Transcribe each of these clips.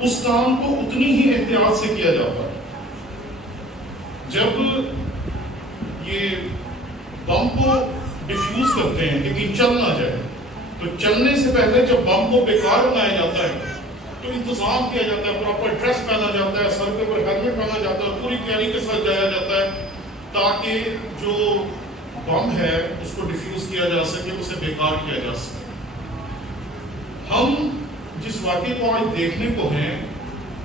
اس کام کو اتنی ہی احتیاط سے کیا جاتا ہے. جب یہ بم کو ڈیفیوز کرتے ہیں لیکن چل نہ جائے تو چلنے سے پہلے جب بم کو بیکار بنایا جاتا ہے تو انتظام کیا جاتا ہے, پراپر ڈریس پہنا جاتا ہے, سر کے اوپر ہیلمٹ پہنا جاتا ہے, پوری تیاری کے ساتھ جایا جاتا ہے تاکہ جو بم ہے اس کو ڈیفیوز کیا جا سکے, اسے بیکار کیا جا سکے. ہم جس واقعے کو آج دیکھنے کو ہیں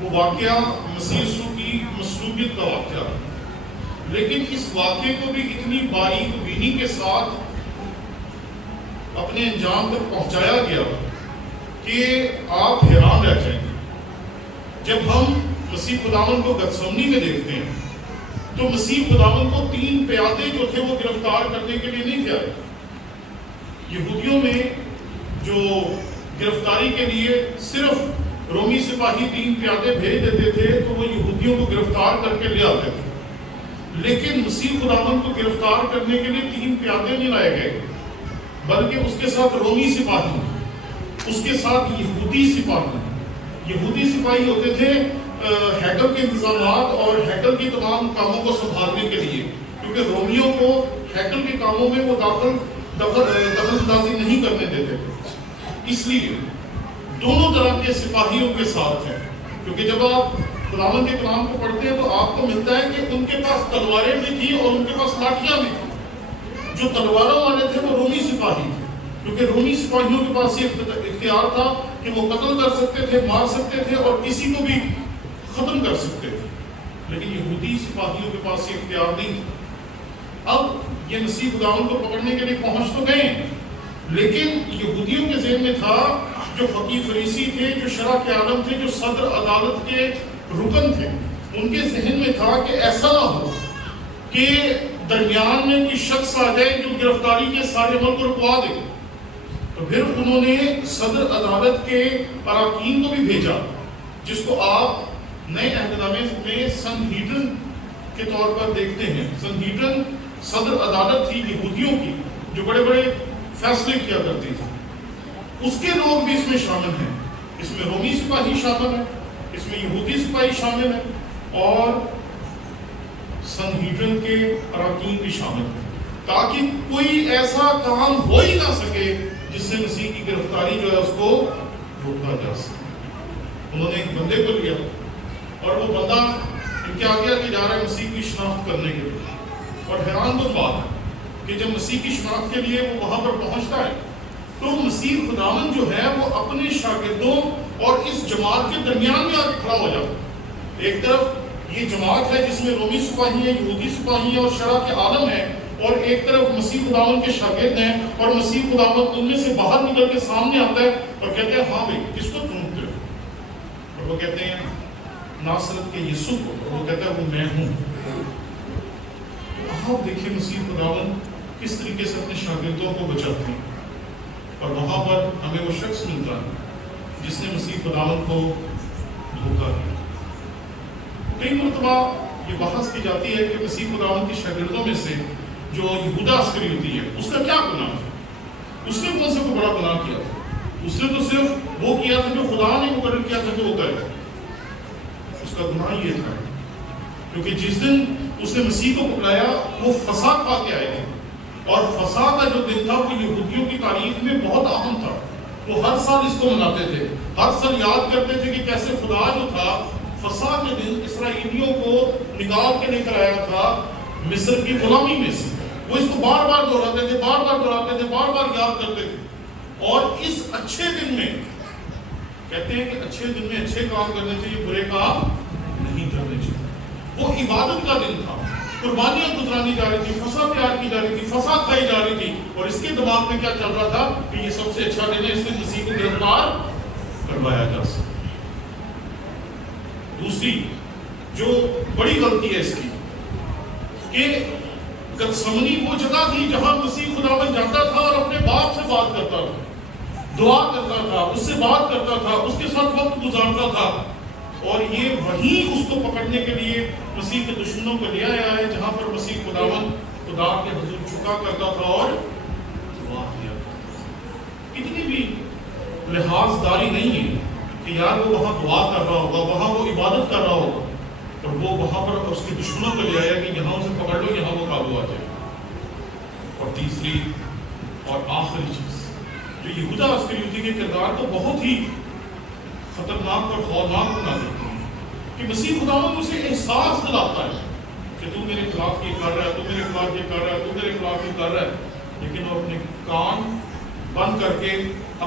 وہ واقعہ مسیح یسوع کی مصلوبیت کا واقعہ ہے, لیکن اس واقعے کو بھی اتنی باریک بینی کے ساتھ اپنے انجام تک پہنچایا گیا کہ آپ حیران رہ جائیں گے. جب ہم مسیح خداوند کو گتسمنی میں دیکھتے ہیں تو مسیح خداوند کو 3 پیادے جو تھے وہ گرفتار کرنے کے لیے نہیں تھے. یہودیوں میں جو گرفتاری کے لیے صرف رومی سپاہی 3 پیادے بھیج دیتے تھے تو وہ یہودیوں کو گرفتار کر کے لے آتے تھے, لیکن مسیح خداوند کو گرفتار کرنے کے لیے 3 پیادے نہیں لائے گئے بلکہ اس کے ساتھ رومی سپاہی, اس کے ساتھ یہودی سپاہی. یہودی سپاہی ہوتے تھے ہیکل کے انتظامات اور ہیکل کے تمام کاموں کو سنبھالنے کے لیے, کیونکہ رومیوں کو ہیکل کے کاموں میں وہ دخل اندازی نہیں کرنے دیتے تھے. اس لیے دونوں طرح کے سپاہیوں کے ساتھ ہیں, کیونکہ جب آپ خداوند کے کلام کو پڑھتے ہیں تو آپ کو ملتا ہے کہ ان کے پاس تلواریں بھی تھیں اور ان کے پاس لاٹھیاں بھی تھیں. جو تلواروں والے تھے وہ رومی سپاہی تھے, کیونکہ رومی سپاہیوں کے پاس یہ اختیار تھا کہ وہ قتل کر سکتے تھے, مار سکتے تھے اور کسی کو بھی ختم کر سکتے تھے, لیکن یہودی سپاہیوں کے پاس یہ اختیار نہیں تھا. اب یہ مسیح خداوند کو پکڑنے کے لیے پہنچ تو گئے, لیکن یہودیوں کے ذہن میں تھا, جو فقیہ فریسی تھے, جو شرع کے عالم تھے, جو صدر عدالت کے رکن تھے, ان کے ذہن میں تھا کہ ایسا نہ ہو کہ درمیان میں کوئی شخص آ جائے جو گرفتاری کے سارے عمل کو رکوا دے. تو پھر انہوں نے صدر عدالت کے اراکین کو بھی بھیجا, جس کو آپ نئے عہد نامے میں سنہیڈرن کے طور پر دیکھتے ہیں. سنہیڈرن صدر عدالت تھی یہودیوں کی, جو بڑے بڑے فیصلے کیا کرتی تھی. اس کے لوگ بھی اس میں شامل ہیں, اس میں رومی سپاہی شامل ہیں, اس میں یہودی سپاہی شامل ہیں اور سنہیڈرن کے اراکین بھی شامل ہیں, تاکہ کوئی ایسا کام ہو ہی نہ سکے جس سے مسیح کی گرفتاری جو ہے اس کو روکا جا سکے. انہوں نے ایک بندے کو لیا اور وہ بندہ ان کے آگے آگے جا رہا ہے مسیح کی شناخت کرنے کے لیے. اور حیران کن بات ہے کہ جب مسیح کی شناخت کے لیے وہ وہاں پر پہنچتا ہے تو مسیح خداوند جو ہے وہ اپنے شاگردوں اور اس جماعت کے درمیان میں آ کے کھڑا ہو جاتا ہے. ایک طرف یہ جماعت ہے جس میں رومی سپاہی ہیں, یہودی سپاہی ہیں اور شرع کے عالم ہیں, اور ایک طرف مسیح خداوند کے شاگرد ہیں, اور مسیح خداوند ان میں سے باہر نکل کے سامنے آتا ہے اور کہتے ہیں ہاں بھائی کس کو ڈھونڈتے ہو؟ اور وہ کہتے ہیں ناصرت کے یسوع کو. اور وہ کہتا ہے وہ میں ہوں. آپ دیکھیں مسیح خداوند کس طریقے سے اپنے شاگردوں کو بچاتے ہیں, اور وہاں پر ہمیں وہ شخص ملتا ہے جس نے مسیح خداوند کو دھوکا دیا. کئی مرتبہ یہ بحث کی جاتی ہے کہ مسیح خداوند کے شاگردوں میں سے جو یہودا اسکریوتی ہے اس کا کیا گناہ ہے؟ اس نے کون سا کوئی بڑا گناہ کیا تھا؟ اس نے تو صرف وہ کیا تھا جو خدا نے مقرر کیا تھا کہ وہ کرے. اس کا گناہ یہ تھا کیونکہ جس دن اس نے مسیح کو پکڑایا وہ فساد کھا کے آئے تھے, اور فساد کا جو دن تھا وہ یہودیوں کی تاریخ میں بہت اہم تھا. وہ ہر سال اس کو مناتے تھے, ہر سال یاد کرتے تھے کہ کیسے خدا جو تھا فساد کے دن اسرائیلیوں کو نکال کے لے کر آیا تھا مصر کی غلامی میں سے. وہ اس کو بار بار دہراتے تھے, بار بار دہراتے تھے, بار بار یاد کرتے تھے. اور اس اچھے دن میں کہتے ہیں کہ اچھے دن میں اچھے کام کرنے چاہیے, برے کام نہیں کرنے چاہیے. وہ عبادت کا دن تھا, قربانیاں گزرانی جا رہی تھی, فساد تیار کی جا رہی تھی, فساد کھائی جا رہی تھی, اور اس کے دماغ میں کیا چل رہا تھا کہ یہ سب سے اچھا دن ہے, اس دن مسیح کو گرفتار کروایا جا سکتا. دوسری جو بڑی غلطی ہے اس کی کہ گتسمنی وہ جگہ تھی جہاں مسیح خداوند جاتا تھا اور اپنے باپ سے بات کرتا تھا, دعا کرتا تھا, اس سے بات کرتا تھا, اس کے ساتھ وقت گزارتا تھا. اور یہ وہیں اس کو پکڑنے کے لیے مسیح کے دشمنوں کو لے آیا ہے جہاں پر مسیح خداوند خدا کے حضور جھکا کرتا تھا اور دعا کیا. اتنی بھی لحاظ داری نہیں ہے کہ یار وہ وہاں دعا کر رہا ہوگا، وہاں وہ عبادت کر رہا ہوگا، اور وہ وہاں پر اس کے دشمنوں کو لے آیا کہ یہاں اسے پکڑ لو، یہاں وہ قابو آ جائے۔ اور تیسری اور آخری چیز جو یہودا اسکریوطی کے کردار کو بہت ہی خطرناک اور خوفناک بنا دیتی ہے کہ مسیح خداوند اسے احساس دلاتا ہے کہ تو میرے خلاف یہ کر رہا ہے، تو میرے خلاف یہ کر رہا ہے، تو میرے خلاف یہ کر رہا ہے، لیکن وہ اپنے کان بند کر کے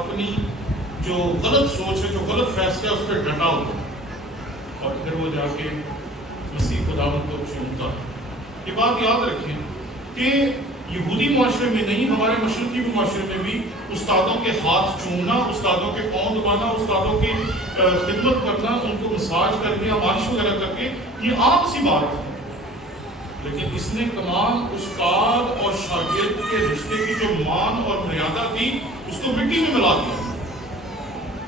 اپنی جو غلط سوچ ہے، جو غلط فیصلہ ہے، اس پہ ڈٹا ہوا اور پھر وہ جا کے مسیح خداوند کو چومتا ہے۔ یہ بات یاد رکھیں کہ یہودی معاشرے میں نہیں، ہمارے مشرقی معاشرے میں بھی استادوں کے ہاتھ چومنا، استادوں کے پاؤں دبانا، استادوں کی خدمت کرنا، ان کو مساج کر کے یا مالش وغیرہ کر کے یہ عام سی بات ہے، لیکن اس نے تمام استاد اور شاگرد کے رشتے کی جو مان اور مریادہ تھی اس کو مٹی میں ملا دیا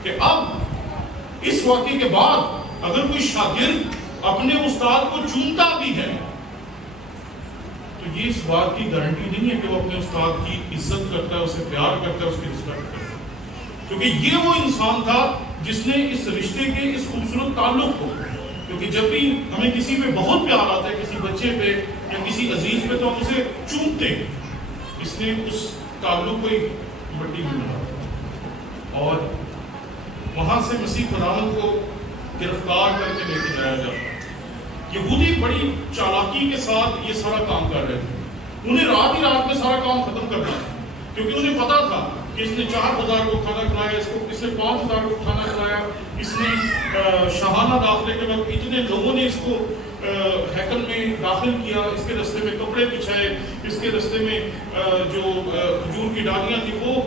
کہ اب اس واقعے کے بعد اگر کوئی شاگرد اپنے استاد کو چومتا بھی ہے تو یہ اس بات کی گارنٹی نہیں ہے کہ وہ اپنے استاد کی عزت کرتا ہے، اسے پیار کرتا ہے، اس کی رسپیکٹ کرتا ہے، کیونکہ یہ وہ انسان تھا جس نے اس رشتے کے اس خوبصورت تعلق کو، کیونکہ جب بھی ہمیں کسی پہ بہت پیار آتا ہے، کسی بچے پہ یا کسی عزیز پہ، تو ہم اسے چومتے ہیں، اس نے اس تعلق کو مٹی میں ملا اور وہاں سے مسیح خداوند کو گرفتار کر کے لے کے جایا جاتا۔ یہودی بڑی چالاکی کے ساتھ یہ سارا کام کر رہے تھے، انہیں رات ہی رات میں سارا کام ختم کرنا تھا، کیونکہ انہیں پتا تھا کہ اس نے 4000 کو کھانا کھلایا، اس نے 5000 کو کھانا کھلایا، اس نے شاہانہ داخلے کے وقت اتنے لوگوں نے اس کو ہیکل میں داخل کیا، اس کے رستے میں کپڑے بچھائے، اس کے رستے میں جو کھجور کی ڈالیاں تھیں وہ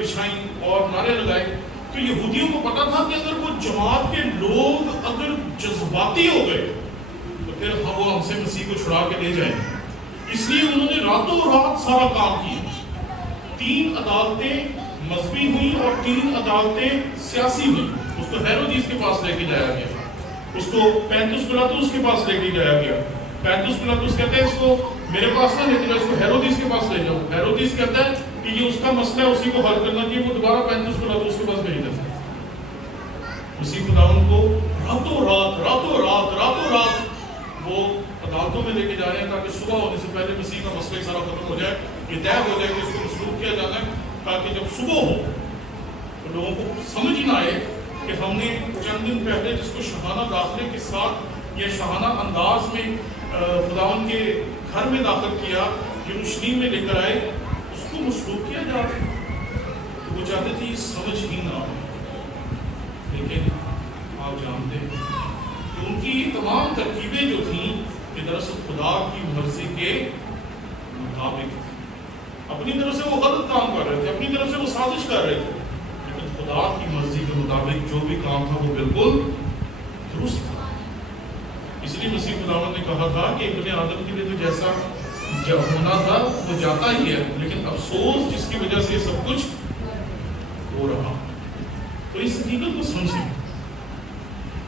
بچھائیں اور نعرے لگائے۔ تو یہودیوں کو پتا تھا کہ اگر وہ جماعت کے لوگ اگر جذباتی ہو گئے تو پھر وہ ہم سے مسیح کو چھڑا کے لے جائیں، اس لیے انہوں نے راتوں رات سارا کام کیا۔ 3 عدالتیں مذہبی ہوئیں اور 3 عدالتیں سیاسی ہوئیں۔ اس کو ہیرودیس کے پاس لے کے جایا گیا، اس کو پینتوس پلاطس کے پاس لے کے جایا گیا۔ پینتوس پلاطس کہتے ہیں اس کو میرے پاس نہ لے کے جاؤ، اس کو ہیرودیس کے پاس لے جاؤ۔ ہیرودیس کہتا ہے کہ یہ اس کا مسئلہ ہے، اسی کو حل کرنا چاہیے، وہ دوبارہ پینتوس پلاطس کے پاس بھیج دیتا ہے۔ مسیح خداوند کو راتوں رات وہ عدالتوں میں لے کے جا رہے ہیں تاکہ صبح ہونے سے پہلے مسیح کا مسئلہ سارا ختم ہو جائے، یہ طے ہو جائے کہ اس کو مسلوب کیا جانا ہے، تاکہ جب صبح ہو تو لوگوں کو سمجھ نہ آئے کہ ہم نے چند دن پہلے جس کو شاہانہ داخلے کے ساتھ یا شاہانہ انداز میں خداوند کے گھر میں داخل کیا، یروشلم میں لے کر آئے، اس کو مسلوب کیا جا رہا ہے۔ وہ چاہتے تھے سمجھ ہی نہ آئے، لیکن آپ جانتے ہیں کہ ان کی تمام ترکیبیں جو تھیں یہ دراصل خدا کی مرضی کے مطابق تھی۔ اپنی طرف سے وہ غلط کام کر رہے تھے، اپنی طرف سے وہ سازش کر رہے تھے، لیکن خدا کی مرضی کے مطابق جو بھی کام تھا وہ بالکل درست تھا۔ اس لیے مسیح خداوند نے کہا تھا کہ ابن آدم کے لیے تو جیسا ہونا تھا وہ جاتا ہی ہے، لیکن افسوس جس کی وجہ سے یہ سب کچھ ہو رہا۔ تو اس حقیقت کو سمجھیں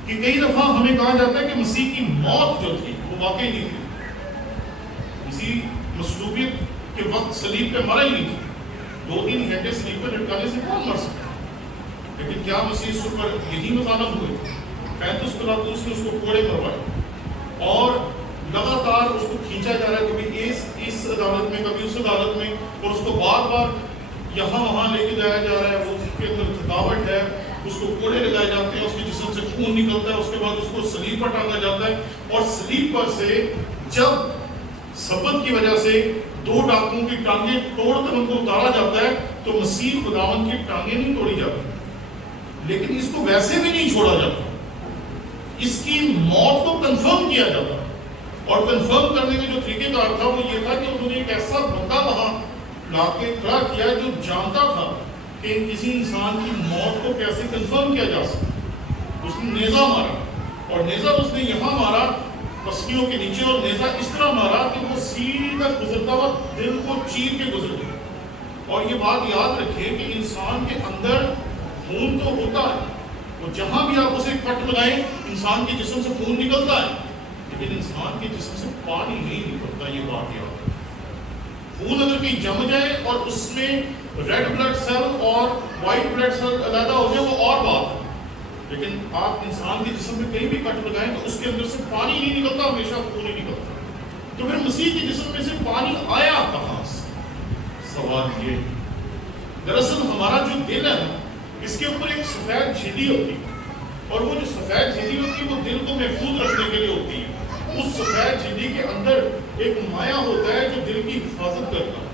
کہ کئی دفعہ ہمیں کہا جاتا ہے کہ مسیح کی موت جو تھی وہ واقعی نہیں تھی، مسیح مصلوبیت کے وقت صلیب پہ مرا ہی نہیں تھی، 2-3 گھنٹے صلیب پہ لٹکانے سے کون مر سکتا، لیکن کیا مسیح اس پر یہی مطالب ہوئے؟ پینتوس پلاطس نے اس کو کوڑے مروائے اور لگاتار اس کو کھینچا جا رہا ہے، کبھی اس عدالت میں کبھی اس عدالت میں، اور اس کو بار بار یہاں وہاں لے کے جایا جا رہا ہے، وہ اس کے اندر تھکاوٹ ہے، اس کو کوڑے لگائے جاتے ہیں، اس کے جسم سے خون نکلتا ہے، اس کے بعد اس کو صلیب پر ٹانگا جاتا ہے، اور صلیب پر سے جب سبت کی وجہ سے 2 ڈاکوؤں کی ٹانگیں توڑ کر ان کو اتارا جاتا ہے تو مسیح خداوند کی ٹانگیں نہیں توڑی جاتی، لیکن اس کو ویسے بھی نہیں چھوڑا جاتا، اس کی موت کو کنفرم کیا جاتا، اور کنفرم کرنے کے جو طریقہ کار تھا وہ یہ تھا کہ انہوں نے ایک ایسا بندہ وہاں لا کے کھڑا کیا جو جانتا تھا کہ کسی انسان کی موت کو کیسے کنفرم کیا جا سکتا۔ اس نے نیزہ مارا، اور نیزہ اس نے یہاں مارا پسلیوں کے نیچے، اور نیزہ اس طرح مارا کہ وہ سیدھا گزرتا ہوا دل کو چیر کے گزر گیا۔ اور یہ بات یاد رکھیں کہ انسان کے اندر خون تو ہوتا ہے، وہ جہاں بھی آپ اسے کٹ لگائیں انسان کے جسم سے خون نکلتا ہے، لیکن انسان کے جسم سے پانی نہیں نکلتا، یہ بات یاد رکھیں۔ خون اگر کہیں جم جائے اور اس میں ریڈ بلڈ سیل اور وائٹ بلڈ سیل علیحدہ ہو جائے وہ اور بات ہے، لیکن آپ انسان کے جسم میں کہیں بھی کٹ لگائیں تو اس کے اندر سے پانی نہیں نکلتا، ہمیشہ خون ہی نکلتا. تو پھر مسیح کے جسم میں سے پانی آیا کہاں سے؟ سوال یہ. دراصل ہمارا جو دل ہے اس کے اوپر ایک سفید جھلی ہوتی ہے، اور وہ جو سفید جھلی ہوتی ہے وہ دل کو محفوظ رکھنے کے لیے ہوتی ہے. اس سفید جھلی کے اندر ایک مایع ہوتا ہے جو دل کی حفاظت کرتا ہے،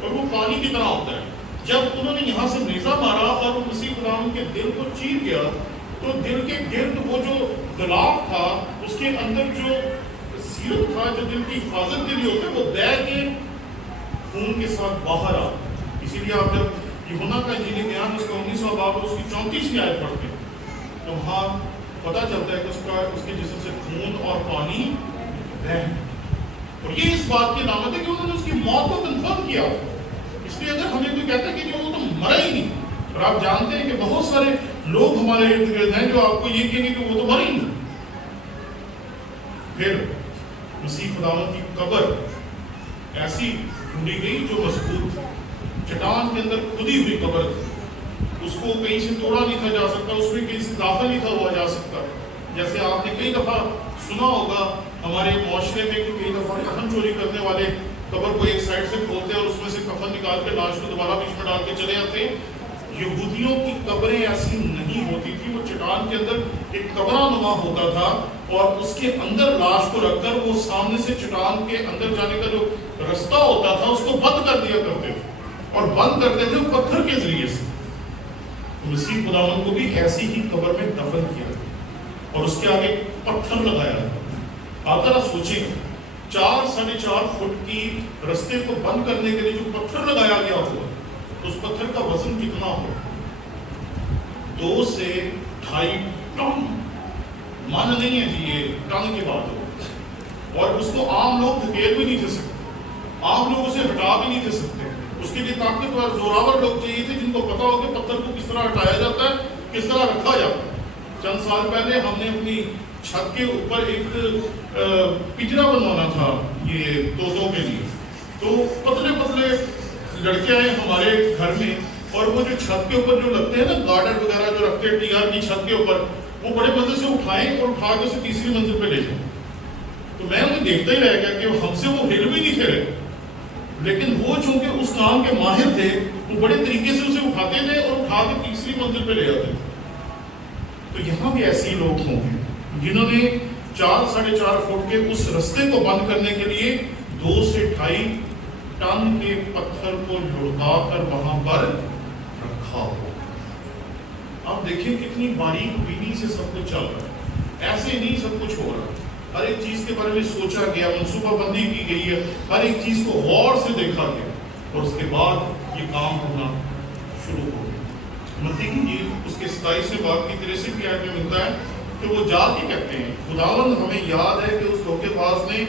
اور وہ پانی کی طرح ہوتا ہے. جب انہوں نے یہاں سے نیزہ مارا اور وہ مسیح خداوند کے دل کو چیر گیا تو دل کے گرد وہ جو گلاب تھا، اس کے اندر جو سیرپ تھا جو دل کی حفاظت کے لیے ہوتا ہے، وہ بہہ کے خون کے ساتھ باہر آ. اسی لیے آپ جب یوحنا کا انجیل بیان اس کا 19واں باب اس کی 34ویں آیت پڑھتے ہیں تو وہاں پتہ چلتا ہے کہ اس کے جسم سے خون اور پانی بہہ. اور یہ اس بات کی علامت ہے کہ انہوں نے اس کی موت کو کنفرم کیا. اس لیے اگر ہمیں کوئی کہتا ہے کہ وہ تو مرا ہی نہیں، اور آپ جانتے ہیں کہ بہت سارے لوگ ہمارے ارد گرد ہیں جو آپ کو یہ کہیں گے کہ وہ تو مر ہی نہیں. پھر مسیح خداوند کی قبر ایسی ڈھونڈی گئی جو مضبوط تھی، چٹان کے اندر کھدی ہوئی قبر تھی. اس کو کہیں سے توڑا نہیں تھا جا سکتا، اس میں کہیں سے داخل نہیں تھا ہوا جا سکتا. جیسے آپ نے کئی دفعہ سنا ہوگا ہمارے معاشرے میں کہ کئی دفعہ کفن چوری کرنے والے قبر کو ایک سائڈ سے کھولتے اور اس میں سے کفن نکال کے لاش کو دوبارہ بیچ میں ڈال کے چلے آتے. یہودیوں کی قبریں ایسی نہیں ہوتی تھی، وہ چٹان کے اندر ایک قبرہ نما ہوتا تھا اور اس کے اندر لاش کو رکھ کر وہ سامنے سے چٹان کے اندر جانے کا جو رستہ ہوتا تھا اس کو بند کر دیا کرتے تھے، اور بند کرتے تھے پتھر کے ذریعے سے. مسیح خداوند کو بھی ایسی ہی قبر میں دفن کیا اور اس کے آگے پتھر لگایا. آپ ذرا سوچیں 4-4.5 فٹ کی رستے کو بند کرنے کے لیے جو پتھر لگایا گیا ہوا، اس پتھر کا وزن کتنا ہو؟ 2 سے 2.5 ٹن. مان نہیں ہے جی، یہ ٹن کی بات ہو. اور اس کو عام لوگ دھکیل بھی نہیں تھے سکتے، عام لوگ اسے ہٹا بھی نہیں تھے سکتے. اس کے لیے طاقتور زوراور لوگ چاہیے تھے جن کو پتا ہو کہ پتھر کو کس طرح ہٹایا جاتا ہے، کس طرح رکھا جاتا ہے. چند سال پہلے ہم نے اپنی چھت کے اوپر ایک پنجرا بنوانا تھا یہ طوطوں کے لیے. تو پتلے پتلے لڑکے آئے ہمارے گھر میں، اور وہ جو چھت کے اوپر جو لگتے ہیں نا گارڈر وغیرہ جو رکھتے ہیں ٹی آر کی چھت کے اوپر، وہ بڑے مزے سے اٹھائیں اور اٹھا کے اسے تیسری منزل پہ لے جائیں. تو میں انہیں دیکھتا ہی رہ گیا کہ ہم سے وہ ہل بھی نہیں تھے رہے، لیکن وہ چونکہ اس کام کے ماہر تھے وہ بڑے طریقے سے اسے اٹھاتے تھے اور اٹھا کے تیسری منزل پہ لے جاتے تھے. تو یہاں بھی ایسے لوگ ہوں گے جنہوں نے 4-4.5 فٹ کے اس رستے کو بند کرنے کے لیے 2 سے 2.5 ٹن کے پتھر کو لڑکا کر وہاں پر رکھا ہو. آپ دیکھیں کتنی باریک بینی سے سب کچھ چل رہا ہے. ایسے نہیں سب کچھ ہو رہا، ہر ایک چیز کے بارے میں سوچا گیا، منصوبہ بندی کی گئی ہے، ہر ایک چیز کو غور سے دیکھا گیا، اور اس کے بعد یہ کام ہونا شروع ہو گیا. متی کی انجیل اس کے 27ویں باب کی 63ویں آیت میں ملتا ہے کہ وہ جا کے کہتے ہیں، خداوند ہمیں یاد ہے کہ اس دھوکے باز نے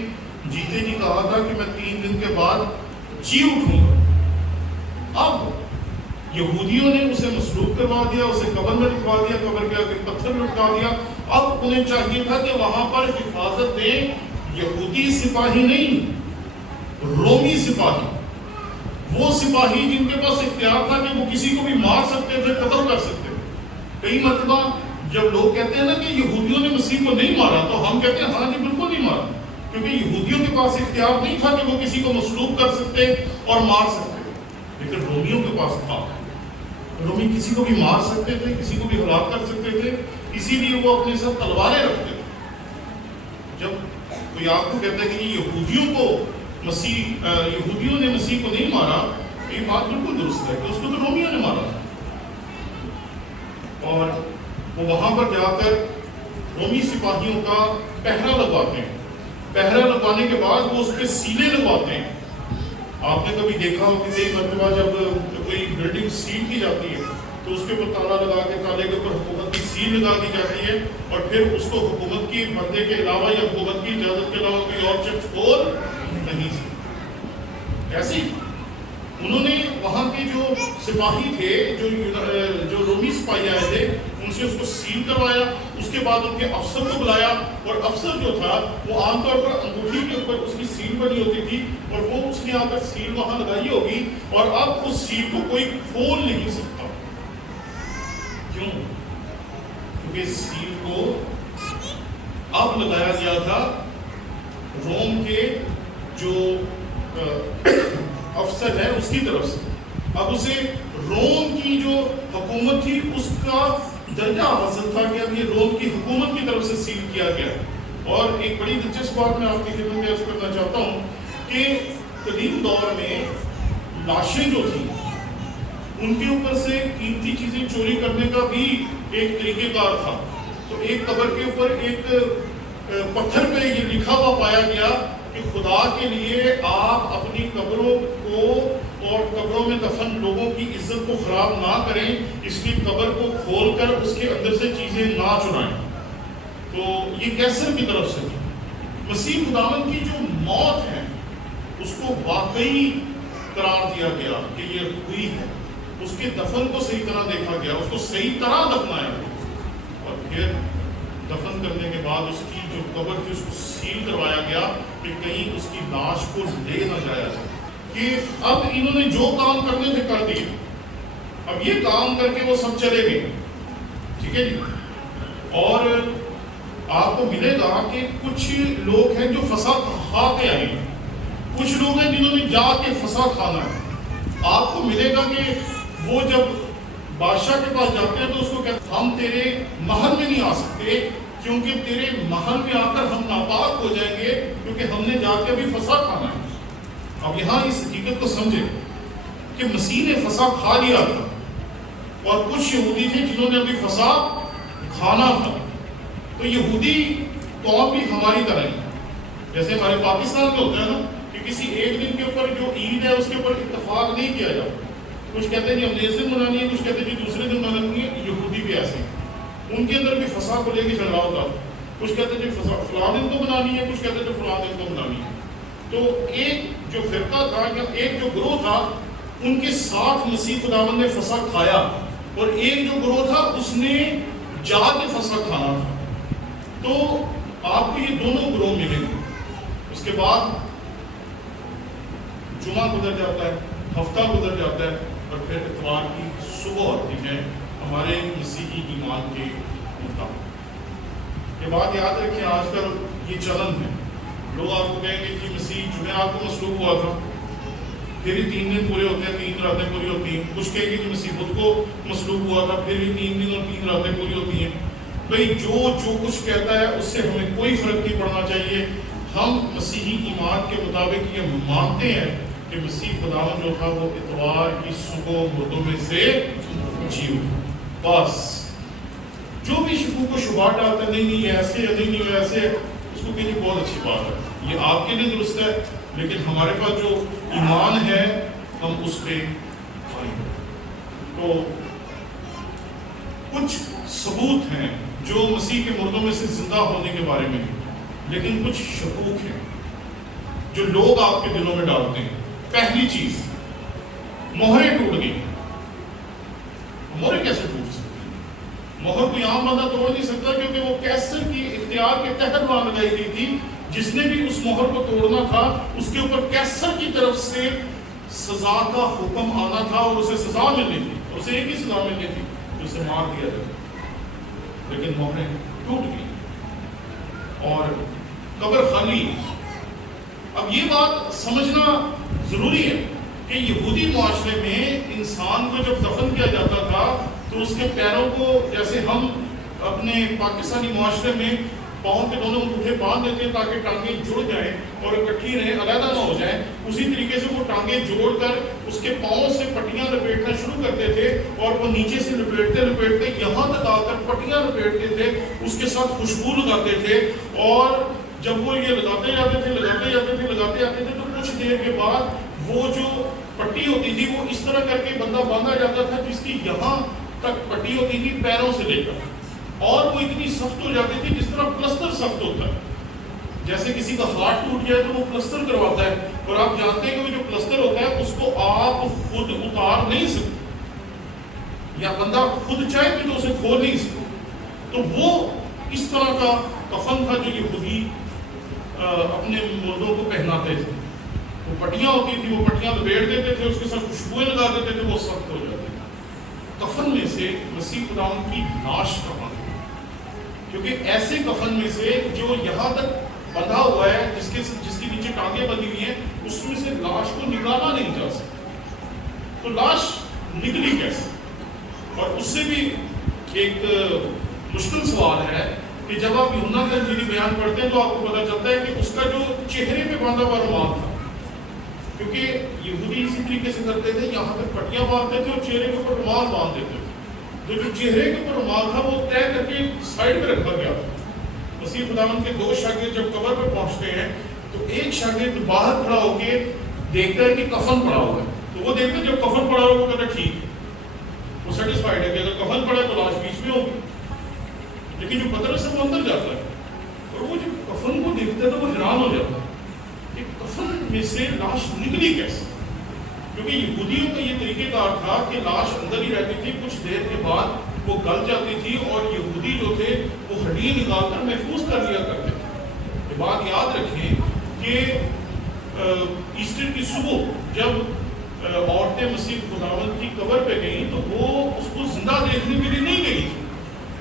جیتے جی کہا تھا کہ میں 3 دن کے بعد جی اٹھوں گا. اب یہودیوں نے اسے مصلوب کروا دیا، اسے قبر میں رکھوا دیا، قبر کے آگے پتھر میں لٹکا دیا. اب انہیں چاہیے تھا کہ وہاں پر حفاظت دیں یہودی سپاہی نہیں، رومی سپاہی. وہ سپاہی جن کے پاس اختیار تھا کہ وہ کسی کو بھی مار سکتے تھے، قتل کر سکتے تھے. کئی مرتبہ جب لوگ کہتے ہیں نا کہ یہودیوں نے مسیح کو نہیں مارا تو ہم کہتے ہیں ہاں جی بالکل نہیں مارا، کیونکہ یہودیوں کے پاس اختیار نہیں تھا کہ وہ کسی کو مصلوب کر سکتے اور مار سکتے، لیکن رومیوں کے پاس تھا. رومی کسی کو بھی مار سکتے تھے، کسی کو بھی ہلاک کر سکتے تھے، اسی لیے وہ اپنے ساتھ تلواریں رکھتے تھے. جب کوئی آپ کو کہتا ہے کہ یہودیوں نے مسیح کو نہیں مارا، یہ بات بالکل درست ہے کہ اس کو تو رومیوں نے مارا. اور وہ وہاں پر جا کر رومی سپاہیوں کا پہرا لگواتے ہیں. پہرا لگوانے کے بعد وہ اس پہ سیلیں لگواتے ہیں. آپ نے کبھی دیکھا ہو کہ کئی مرتبہ جب کوئی بلڈنگ سیل کی جاتی ہے تو اس کے اوپر تالا لگا کے تالے کے اوپر حکومت کی سیل لگا دی جاتی ہے، اور پھر اس کو حکومت کی بندے کے علاوہ یا حکومت کی اجازت کے علاوہ کوئی اور شخص کھول نہیں سکتا. ایسے ہی انہوں نے وہاں کے جو سپاہی تھے، جو رومی سپاہی آئے تھے، ان سے اس کو سیل کروایا. اس کے بعد ان کے افسر کو بلایا، اور افسر جو تھا وہ عام طور پر انگوٹھی کے اوپر اس کی سیل بنی ہوتی تھی، اور وہ اس نے آ کر سیل وہاں لگائی ہوگی، اور اب اس سیل کو کوئی کھول نہیں سکتا. کیوں؟ کیونکہ کے سیل کو اب لگایا گیا تھا روم کے جو افسر ہے اس کی طرف سے. اب اسے روم کی جو حکومت تھی اس کا درجہ حاصل تھا کہ اب یہ روم کی حکومت کی طرف سے سیل کیا گیا. اور ایک بڑی دلچسپ بات میں آپ کی خدمت میں عرض کرنا چاہتا ہوں کہ قدیم دور میں لاشیں جو تھیں ان کے اوپر سے قیمتی چیزیں چوری کرنے کا بھی ایک طریقہ کار تھا. تو ایک قبر کے اوپر ایک پتھر پہ یہ لکھا ہوا پایا گیا کہ خدا کے لیے آپ اپنی قبروں کو اور قبروں میں دفن لوگوں کی عزت کو خراب نہ کریں، اس لیے قبر کو کھول کر اس کے اندر سے چیزیں نہ چرائیں. تو یہ کیسر کی طرف سے تھی. مسیح خداوند کی جو موت ہے اس کو واقعی قرار دیا گیا کہ یہ ہوئی ہے. اس کے دفن کو صحیح طرح دیکھا گیا، اس کو صحیح طرح دفنایا گیا، اور پھر دفن کرنے کے بعد اس کی جو قبر تھی اس کو سیل کروایا گیا کہ کہیں اس کی لاش کو لے نہ جایا جائے. کہ اب انہوں نے جو کام کرنے تھے کر دیے، اب یہ کام کر کے وہ سب چلے گئے. ٹھیک ہے جی. اور آپ کو ملے گا کہ کچھ لوگ ہیں جو فساد کھا کے آئے ہیں، کچھ لوگ ہیں جنہوں نے جا کے فساد کھانا ہے. آپ کو ملے گا کہ وہ جب بادشاہ کے پاس جاتے ہیں تو اس کو کہتے ہیں ہم تیرے محل میں نہیں آ سکتے کیونکہ تیرے محل میں آ کر ہم ناپاک ہو جائیں گے کیونکہ ہم نے جا کے ابھی فساد کھانا ہے. اب یہاں اس حقیقت کو سمجھے کہ مسیح نے فساد کھا لیا تھا اور کچھ یہودی تھے جنہوں نے ابھی فساد کھانا تھا. تو یہودی قوم بھی ہماری طرح ہی جیسے ہمارے پاکستان میں ہوتا ہے نا کہ کسی ایک دن کے اوپر جو عید ہے اس کے اوپر اتفاق نہیں کیا جاتا. کچھ کہتے ہیں جی ہم نے اس دن منانی ہے، کچھ کہتے ہیں جی دوسرے دن منانی ہے. یہودی بھی ایسے ہیں، ان کے اندر بھی فساد کو لے کے جھگڑا ہوتا. کچھ کہتے ہیں جی فلاں دن کو منانی ہے، کچھ کہتے ہیں جو فلاں دن کو منانی ہے. تو ایک جو فرقہ تھا یا ایک جو گروہ تھا ان کے ساتھ مسیح خداوند نے فساد کھایا، اور ایک جو گروہ تھا اس نے جا کے فساد کھانا تھا. تو آپ کو یہ دونوں گروہ ملیں گے. اس کے بعد جمعہ گزر جاتا ہے، ہفتہ گزر جاتا ہے، اور پھر اتوار کی صبح ہوتی ہے ہمارے مسیحی ایمان کے مطابق. یہ بات یاد رکھیں، آج کل یہ چلن ہے. لوگ آپ کو کہیں گے کہ مسیح جمعہ کو مصلوب ہوا تھا، پھر ہی 3 دن پورے ہوتے ہیں، 3 راتیں پوری ہوتی ہیں. کچھ کہیں گے کہ مسیح بدھ کو مصلوب ہوا تھا، پھر ہی 3 دن اور 3 راتیں پوری ہوتی ہیں. بھئی جو کچھ کہتا ہے اس سے ہمیں کوئی فرق نہیں پڑنا چاہیے. ہم مسیحی ایمان کے مطابق یہ مانتے ہیں کہ مسیح خداوند جو تھا وہ اتوار کی صبح مردوں میں سے جی اٹھا. بس جو بھی شکوک و شبہات ڈالتا ہے نہیں یہ ایسے ہے، نہیں یہ ایسے ہے، اس کو کہنے بہت اچھی بات ہے، یہ آپ کے لیے درست ہے، لیکن ہمارے پاس جو ایمان ہے ہم اس پہ قائم ہیں. تو کچھ ثبوت ہیں جو مسیح کے مردوں میں سے زندہ ہونے کے بارے میں ہیں، لیکن کچھ شکوک ہیں جو لوگ آپ کے دلوں میں ڈالتے ہیں. پہلی چیز، مہریں ٹوٹ گئی. مہریں کیسے ٹوٹ سکتی؟ مہر کوئی عام بندہ توڑ نہیں سکتا کیونکہ وہ کیسر کی اختیار کے تحت وہاں لگائی گئی تھی. جس نے بھی اس مہر کو توڑنا تھا اس کے اوپر کیسر کی طرف سے سزا کا حکم آنا تھا اور اسے سزا ملنی تھی. اسے ایک ہی سزا ملنی تھی، اسے مار دیا جائے. لیکن مہریں ٹوٹ گئی اور قبر خالی. اب یہ بات سمجھنا ضروری ہے کہ یہودی معاشرے میں انسان کو جب دفن کیا جاتا تھا تو اس کے پیروں کو جیسے ہم اپنے پاکستانی معاشرے میں پاؤں کے دونوں انگوٹھے باندھ دیتے ہیں تاکہ ٹانگیں جڑ جائیں اور اکٹھی رہیں، علیحدہ نہ ہو جائیں، اسی طریقے سے وہ ٹانگیں جوڑ کر اس کے پاؤں سے پٹیاں لپیٹنا شروع کرتے تھے اور وہ نیچے سے لپیٹتے لپیٹتے یہاں تک آ کر پٹیاں لپیٹتے تھے، اس کے ساتھ خوشبو لگاتے تھے. اور جب وہ یہ لگاتے جاتے تھے تو کچھ دیر کے بعد وہ جو پٹی ہوتی تھی وہ اس طرح کر کے بندہ باندھا جاتا تھا جس کی یہاں تک پٹی ہوتی تھی پیروں سے لے کر، اور وہ اتنی سخت ہو جاتی تھی جس طرح پلستر سخت ہوتا ہے. جیسے کسی کا ہاتھ ٹوٹ جائے تو وہ پلستر کرواتا ہے، اور آپ جانتے ہیں کہ وہ جو پلستر ہوتا ہے اس کو آپ خود اتار نہیں سکتے یا بندہ خود چاہے بھی تو اسے کھول نہیں سکتے. تو وہ اس طرح کا کفن تھا جو یہودی اپنے مردوں کو پہناتے تھے. وہ پٹیاں ہوتی تھی، وہ پٹیاں لپیٹ دیتے تھے، اس کے ساتھ خوشبوئیں لگا دیتے تھے، وہ سخت ہو جاتے تھے. کفن میں سے مسیح خداوند کی لاش کہاں ہے؟ کیونکہ ایسے کفن میں سے جو یہاں تک بندھا ہوا ہے، جس کے نیچے ٹانگیں بندھی ہوئی ہیں، اس میں سے لاش کو نکالا نہیں جا سکتا، تو لاش نکلی کیسے؟ اور اس سے بھی ایک مشکل سوال ہے کہ جب آپ یوحنا کا انجیلی بیان پڑھتے ہیں تو آپ کو پتہ چلتا ہے کہ اس کا جو چہرے پہ باندھا ہوا رومال تھا، کیونکہ یہودی اسی طریقے سے کرتے تھے، یہاں پہ پٹیاں باندھتے تھے اور چہرے کے اوپر رومال باندھ دیتے تھے، تو جو چہرے کے اوپر رومال تھا وہ طے کر کے سائڈ پہ رکھا گیا تھا۔ مسیح خداوند کے دو شاگرد جب قبر پہ پہنچتے ہیں تو ایک شاگرد باہر کھڑا ہو کے دیکھتا ہے کہ کفن پڑا ہوا ہے، تو وہ دیکھتا ہے جب کفن پڑا ہوا وہ کہتا ہے ٹھیک ہے، وہ سیٹسفائیڈ ہے کہ اگر کفن پڑا ہے تو لاش بیچ میں ہوگی۔ لیکن جو پترس ہے وہ اندر جاتا ہے اور وہ جب کفن کو دیکھتا ہے تو وہ حیران ہو جاتا ہے کہ کفن میں سے لاش نکلی کیسے؟ کیونکہ یہودیوں کا یہ طریقہ کار تھا کہ لاش اندر ہی رہتی تھی، کچھ دیر کے بعد وہ گل جاتی تھی اور یہودی جو تھے وہ ہڈی نکال کر محفوظ کر لیا کرتے تھے۔ یہ بات یاد رکھیں کہ ایسٹر کی صبح جب عورتیں مسیح خداوند کی قبر پہ گئیں تو وہ اس کو زندہ دیکھنے کے لیے نہیں گئی تھی،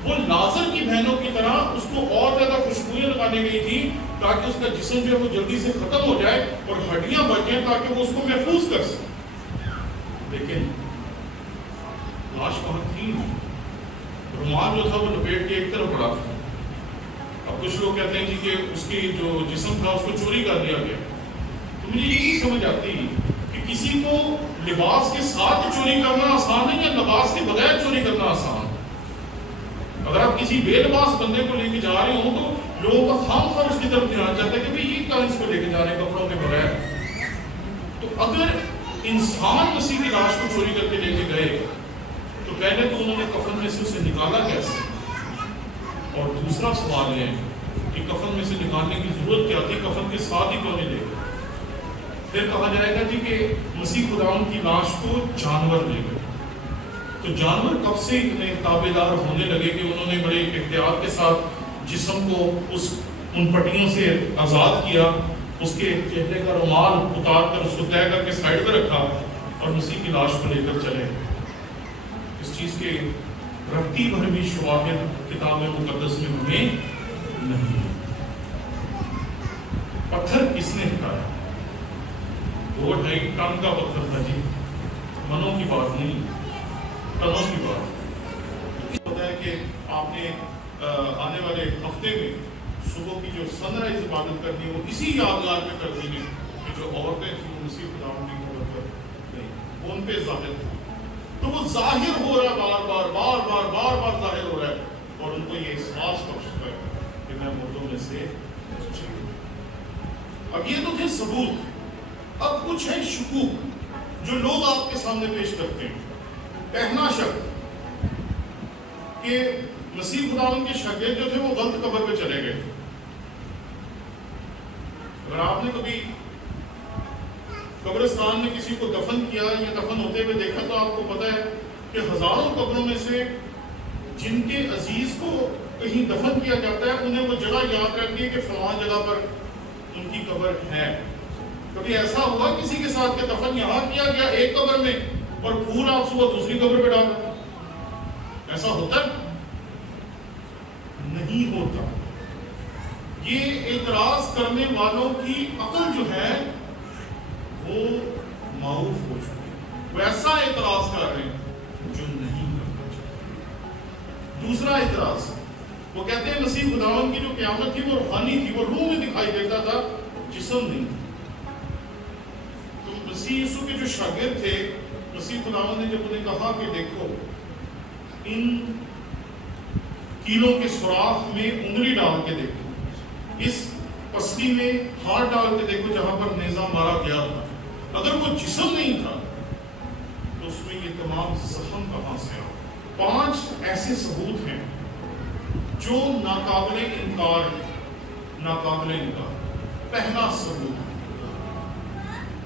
وہ لازر کی بہنوں کی طرح اس کو اور زیادہ خوشبوئیں لگانے گئی تھی تاکہ اس کا جسم جو ہے وہ جلدی سے ختم ہو جائے اور ہڈیاں بچ جائیں تاکہ وہ اس کو محفوظ کر سکیں۔ لیکن لاش وہاں تھی، رومال جو تھا وہ لپیٹ کے ایک طرف پڑا تھا۔ اب کچھ لوگ کہتے ہیں جی کہ اس کی جو جسم تھا اس کو چوری کر لیا گیا، تو مجھے یہ نہیں سمجھ آتی کہ کسی کو لباس کے ساتھ چوری کرنا آسان ہے یا لباس کے بغیر چوری کرنا آسان ہے؟ اگر آپ کسی بے لباس بندے کو لے کے جا رہے ہوں تو لوگوں کا خام خواہ اس کی طرف دھیان جاتا ہے کہ بھئی یہ کہاں اس کو لے کے جا رہے ہیں کپڑوں کے بغیر۔ تو اگر انسان مسیح کی لاش کو چوری کر کے لے کے گئے تو پہلے تو انہوں نے کفن میں سے اسے نکالا کیسے؟ اور دوسرا سوال ہے کہ کفن میں سے نکالنے کی ضرورت کیا تھی، کفن کے ساتھ ہی کیوں نہیں لے گئے؟ پھر کہا جائے گا جی کہ مسیح خداوند کی لاش کو جانور لے گئے، تو جانور کب سے اتنے تابع دار ہونے لگے کہ انہوں نے بڑے احتیاط کے ساتھ جسم کو ان پٹیوں سے آزاد کیا، اس کے چہرے کا رومال اتار کر اس کو طے کر کے سائڈ پہ رکھا اور مسیح کی لاش کو لے کر چلے۔ اس چیز کے رتی بھر بھی شواہد کتاب مقدس میں ہمیں نہیں۔ پتھر کس نے ہٹایا؟ 2.5 ٹن کا پتھر تھا جی، منوں کی بات نہیں، ٹنوں کی بات۔ پتہ ہے کہ آپ نے آنے والے ہفتے میں صبح کی جو سن رائز عبادت کرنی ہے وہ اسی یادگار پہ کرنی ہے کہ جو عورتیں تھیں وہ مسیح خداوند کی قبر پر گئیں، وہ ان پہ ظاہر تھا، تو وہ ظاہر ہو رہا ہے، بار بار ظاہر ہو رہا ہے اور ان کو یہ احساس بخشتا ہے کہ میں مردوں میں سے جی ہوں۔ اب یہ تو تھے ثبوت، اب کچھ ہے شکوک جو لوگ آپ کے سامنے پیش کرتے ہیں۔ پہلا شک کہ مسیح خداوند کے شاگرد جو تھے وہ غلط قبر پہ چلے گئے۔ اگر آپ نے کبھی قبرستان میں کسی کو دفن کیا یا دفن ہوتے ہوئے دیکھا تو آپ کو پتا ہے کہ ہزاروں قبروں میں سے جن کے عزیز کو کہیں دفن کیا جاتا ہے انہیں وہ جگہ یاد رکھتی ہے کہ فلاں جگہ پر ان کی قبر ہے۔ کبھی ایسا ہوا کسی کے ساتھ کہ دفن یہاں کیا گیا ایک قبر میں اور پھول آپ صبح دوسری قبر پہ ڈال دیں؟ ایسا ہوتا ہے؟ نہیں ہوتا۔ یہ اعتراض کرنے والوں کی عقل جو ہے وہ معروف ہو چکی ہے، وہ ایسا اعتراض کر رہے ہیں جو نہیں کرنا چاہیے۔ دوسرا اعتراض، وہ کہتے ہیں مسیح خداوند کی جو قیامت تھی وہ روحانی تھی، وہ روح میں دکھائی دیتا تھا، جسم نہیں تھا۔ تو مسیح یسوع کے جو شاگرد تھے، مسیح خداوند نے جب انہیں کہا کہ دیکھو ان کیلوں کے سوراخ میں انگلی ڈال کے دیکھو، اس پسلی میں ہاتھ ڈال کے دیکھو جہاں پر نیزہ مارا گیا تھا، اگر وہ جسم نہیں تھا تو اس میں یہ تمام زخم کہاں سے آ؟ 5 ایسے ثبوت ہیں جو ناقابل انکار ہیں، ناقابل انکار۔ پہلا ثبوت،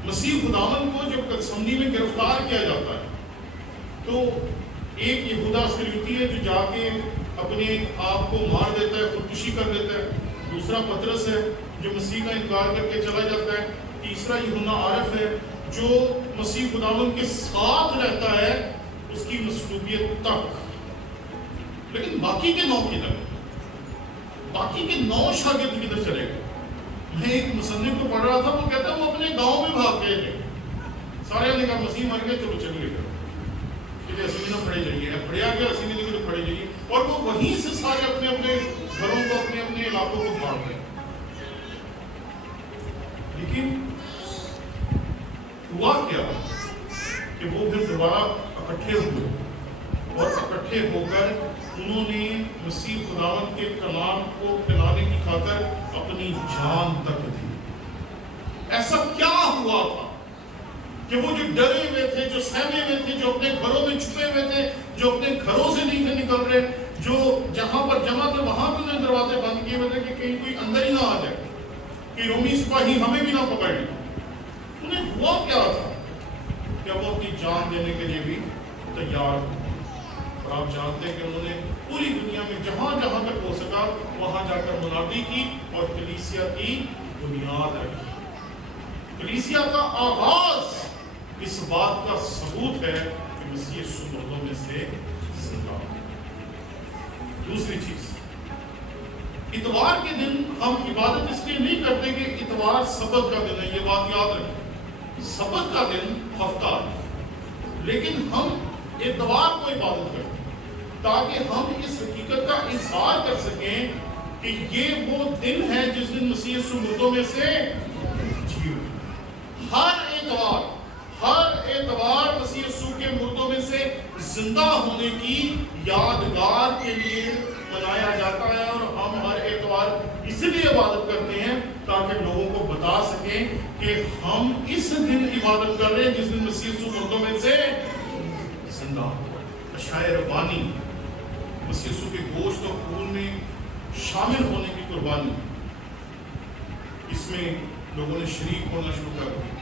مسیح خداوند کو جب گتسمنی میں گرفتار کیا جاتا ہے تو ایک یہودا اسکریوتی ہے جو جا کے اپنے آپ کو مار دیتا ہے، خودکشی کر لیتا ہے۔ دوسرا پطرس ہے جو مسیح کا انکار کر کے چلا جاتا ہے۔ تیسرا یوحنا عارف ہے جو مسیح خداوند کے ساتھ رہتا ہے اس کی مصلوبیت تک، لیکن باقی کے 9 کی طرح باقی کے 9 شاگرد کدھر چلے گئے؟ میں ایک مصنف کو پڑھ رہا تھا، وہ کہتا ہے وہ اپنے گاؤں میں بھاگ گئے تھے، سارے نے کہا مسیح مر گئے، چلو چلیے کہ اسی نہ پڑھے جائیے، پڑھیا گیا اسی نے پڑھے جائیے، اور وہ وہیں سے سارے اپنے اپنے گھروں کو، اپنے اپنے علاقوں کو بھاگ گئے۔ لیکن ہوا کیا کہ وہ پھر دوبارہ اکٹھے ہوئے، اور اکٹھے ہو کر انہوں نے مسیح خداوند کے کلام کو پھیلانے کی خاطر اپنی جان تک دی۔ ایسا کیا ہوا تھا کہ وہ جو ڈرے ہوئے تھے، جو سہمے ہوئے تھے، جو اپنے گھروں میں چھپے ہوئے تھے، جو اپنے گھروں سے نہیں تھے نکل رہے، جو جہاں پر جمع تھے وہاں پہ انہیں دروازے بند کیے ہوئے تھے کہ کہیں کوئی اندر ہی نہ آ جائے، کہ رومی سپاہی ہمیں بھی نہ پکڑ لیں۔ انہیں ہوا کیا تھا کہ وہ اپنی جان دینے کے لیے بھی تیار ہو۔ اور آپ جانتے ہیں کہ انہوں نے پوری دنیا میں جہاں جہاں تک ہو سکا وہاں جا کر منادی کی اور کلیسیا کی بنیاد رکھی۔ کلیسیا کا آغاز اس بات کا ثبوت ہے کہ مسیح یسوع مردوں میں سے زندہ۔ دوسری چیز، اتوار کے دن ہم عبادت اس لیے نہیں کرتے کہ اتوار سبت کا دن ہے، یہ بات یاد رکھیں، سبت کا دن ہفتہ ہے، لیکن ہم اتوار کو عبادت کرتے ہیں تاکہ ہم اس حقیقت کا اظہار کر سکیں کہ یہ وہ دن ہے جس دن مسیح یسوع مردوں میں سے جی اٹھا۔ ہر اتوار مسیح یسوع کے مردوں میں سے زندہ ہونے کی یادگار کے لیے منایا جاتا ہے، اور ہم ہر اتوار اس لیے عبادت کرتے ہیں تاکہ لوگوں کو بتا سکیں کہ ہم اس دن عبادت کر رہے ہیں جس دن مسیح یسوع مردوں میں سے زندہ ہو۔ اشعیا ربانی مسیح یسوع کے گوشت اور خون میں شامل ہونے کی قربانی، اس میں لوگوں نے شریک ہونا شروع کر دیا۔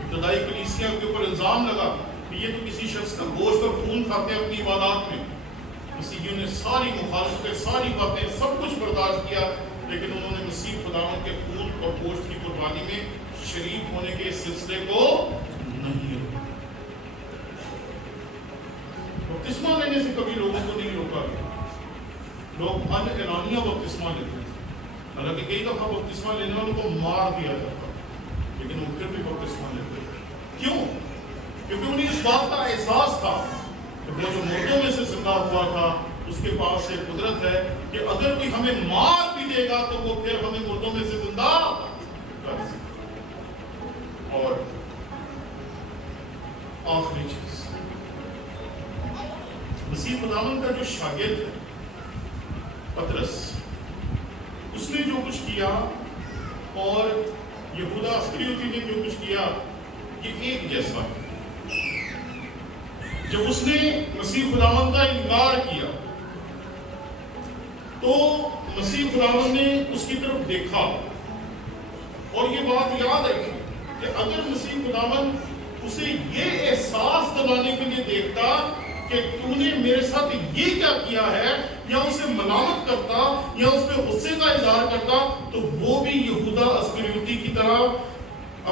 ابتدائی کلیسیا کے اوپر الزام لگا کہ یہ تو کسی شخص کا گوشت اور خون کھاتے ہیں اپنی عبادات میں۔ مسیحیوں نے ساری مخالفتیں، ساری باتیں، سب کچھ برداشت کیا، لیکن انہوں نے مسیح خداوند کے خون اور گوشت کی قربانی میں شریک ہونے کے سلسلے کو نہیں روکا۔ بپتسمہ لینے سے کبھی لوگوں کو نہیں روکا گیا، لوگ اعلانیہ بپتسمہ لیتے تھے، حالانکہ کئی دفعہ بپتسمہ لینے والوں کو مار دیا جاتا تھا، لیکن وہ پھر بھی بپتسمہ لیتے تھے۔ کیوں؟ کیونکہ انہیں اس بات کا احساس تھا کہ وہ جو مردوں میں سے زندہ ہوا تھا اس کے پاس ایک قدرت ہے کہ اگر کوئی ہمیں مار بھی دے گا تو وہ پھر ہمیں مردوں میں سے زندہ کر سکتا۔ اور آخری چیز، مسیح خداوند کا جو شاگرد ہے پطرس، اس نے جو کچھ کیا اور یہودا اسکریوتی نے جو کچھ کیا، یہ ایک جیسا ہے۔ جب اس نے مسیح خداوند کا انکار کیا تو مسیح خداوند نے اس کی طرف دیکھا، اور یہ بات یاد رکھی کہ اگر مسیح خداوند اسے یہ احساس دلانے کے لیے دیکھتا کہ تو نے میرے ساتھ یہ کیا کیا ہے، یا اسے ملامت کرتا یا اس پہ غصے کا اظہار کرتا، تو وہ بھی یہودا اسکریوتی کی طرح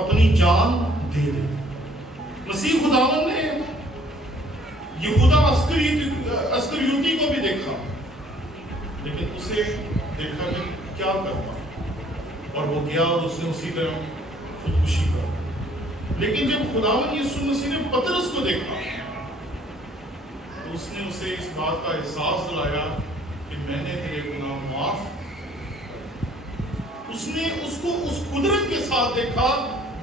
اپنی جان دے دے۔ مسیح خداوند نے یہودا اسکریوتی کو بھی دیکھا، لیکن اسے دیکھا کہ کیا کرتا، اور وہ گیا اور اس نے اسی طرح خودکشی کر۔ لیکن جب خداوند یسوع مسیح نے پطرس کو دیکھا تو اس نے اسے اس بات کا احساس دلایا کہ میں نے تیرے گناہ معاف۔ اس نے اس کو اس قدرت کے ساتھ دیکھا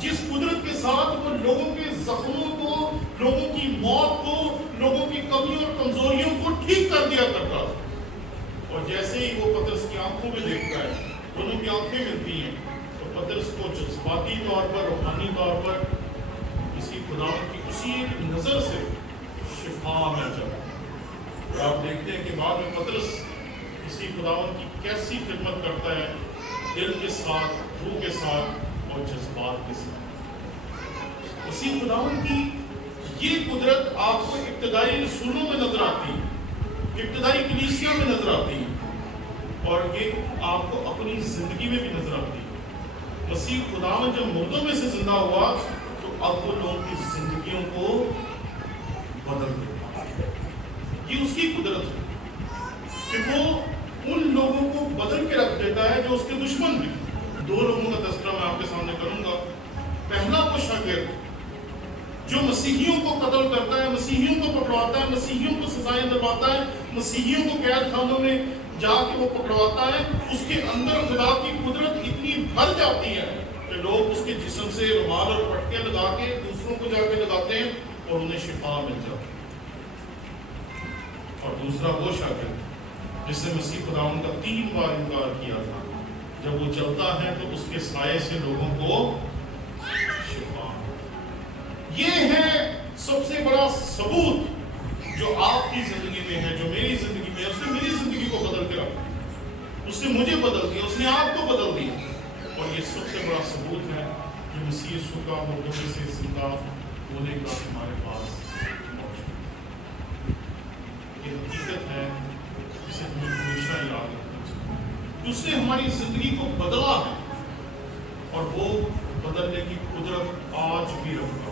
جس قدرت کے ساتھ وہ لوگوں کے زخموں کو، لوگوں کی موت کو، لوگوں کی کمیوں اور کمزوریوں کو ٹھیک کر دیا کرتا تھا۔ اور جیسے ہی وہ پطرس کی آنکھوں میں دیکھتا ہے، دونوں کی آنکھیں ملتی ہیں، تو پطرس کو جذباتی طور پر، روحانی طور پر کسی خداوند کی اسی ایک نظر سے شفا مل جاتی ہے۔ اور آپ دیکھتے ہیں کہ بعد میں پطرس کسی خداوند کی کیسی خدمت کرتا ہے، دل کے ساتھ، روح کے ساتھ اور جذبات کے ساتھ۔ اسی خداوند کی یہ قدرت آپ کو ابتدائی رسولوں میں نظر آتی ہے، ابتدائی کلیسیا میں نظر آتی ہے، اور یہ آپ کو اپنی زندگی میں بھی نظر آتی ہے۔ مسیح خداوند جب مردوں میں سے زندہ ہوا تو اب وہ لوگوں کی زندگیوں کو بدل دیتا ہے۔ یہ اس کی قدرت ہے کہ وہ ان لوگوں کو بدل کے رکھ دیتا ہے جو اس کے دشمن ہیں. 2 لوگوں کا تذکرہ میں آپ کے سامنے کروں گا. پہلا وہ شاگرد جو مسیحیوں کو قتل کرتا ہے، مسیحیوں کو پکڑواتا ہے، مسیحیوں کو سزائیں دلواتا ہے، مسیحیوں کو قید خانوں میں جا کے وہ پکڑواتا ہے. اس کے اندر خدا کی قدرت اتنی بھر جاتی ہے کہ لوگ اس کے جسم سے رومال اور پٹکے لگا کے دوسروں کو جا کے لگاتے ہیں اور انہیں شفا مل جاتی ہے. اور دوسرا وہ شاگرد جس نے مسیح خداوند کا 3 بار انکار کیا تھا، جب وہ چلتا ہے تو اس کے سائے سے لوگوں کو شفا. یہ ہے سب سے بڑا ثبوت جو آپ کی زندگی میں ہے، جو میری زندگی میں ہے. اس نے میری زندگی کو بدل کے رکھا، اس نے مجھے بدل دیا، اس نے آپ کو بدل دیا. اور یہ سب سے بڑا ثبوت ہے جو مسیح یسوع کا مردوں سے زندہ ہونے کا ہمارے پاس موجود ہے. یہ حقیقت ہے جسے ہمیں ہمیشہ یاد رکھنا چاہیے. اس نے ہماری زندگی کو بدلا ہے اور وہ بدلنے کی قدرت آج بھی رکھتا ہے.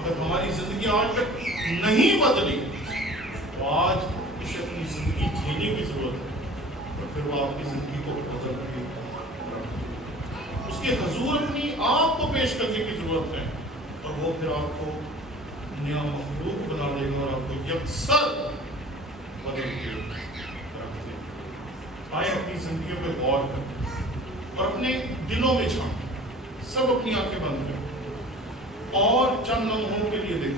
اگر ہماری زندگی آج تک نہیں بدلی تو آج اسے اپنی زندگی جینے کی ضرورت ہے اور پھر وہ آپ کی زندگی کو بدل کے اس کے حضور اپنی آپ کو پیش کرنے کی ضرورت ہے اور وہ پھر آپ کو نیا مخلوق بنا دے گا اور آپ کو یکسر بدل کے رکھ دے گا. آئے اپنی زندگیوں پہ غور کریں اور اپنے دلوں میں جھانکیں. سب اپنی آنکھیں بند کریں اور چند لمحوں کے لیے دیکھیں